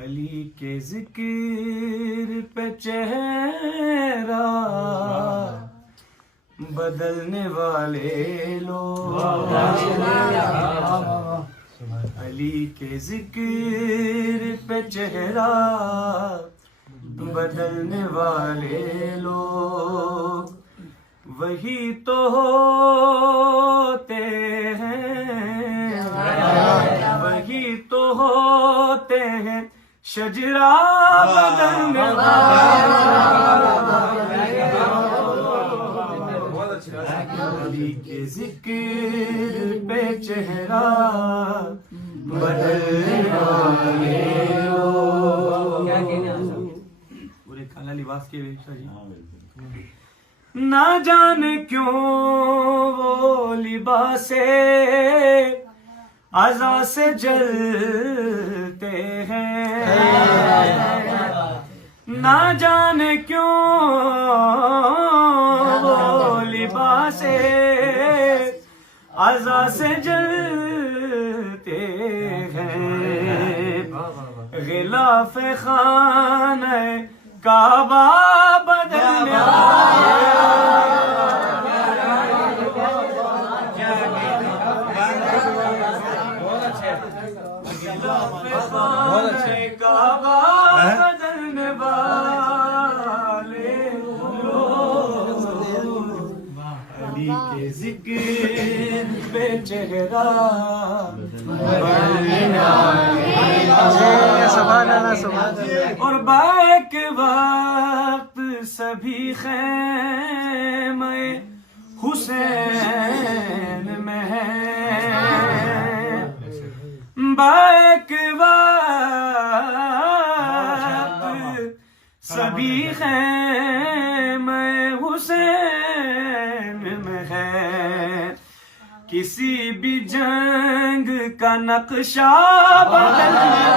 अली के जिक्र पे चेहरा बदलने वाले लोग, अली के जिक्र पे चेहरा बदलने वाले लोग वही तो होते हैं, वही तो होते हैं शजरा बदलने अली के जिक्र पे चेहरा बदलने वाले लोग। पूरे काला लिबास के वेशा जी, ना जाने क्यों वो लिबासे आज़ा से जलते हैं, ना जाने क्यों वो लिबासे आज़ा से जलते हैं। गिलाफ खाने काबा बदलने काबा बदलने वाले अली के जिक्र पे चेहरा और बैक वक्त सभी खैमे हुसैन में है, बैक वक्त सभी खैमे हुसैन में है। किसी भी जंग का नक्शा बदलने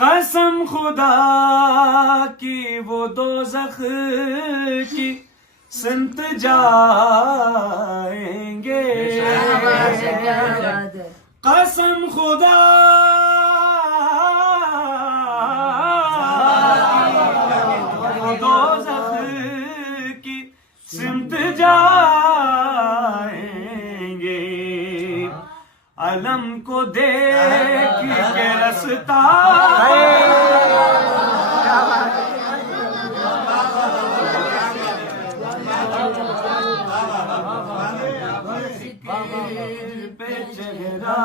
कसम खुदा की वो दोज़ख की संत जाएंगे, कसम खुदा वो दोज़ख की संत जाएंगे। अलम को देख के रस्ता पे चेहरा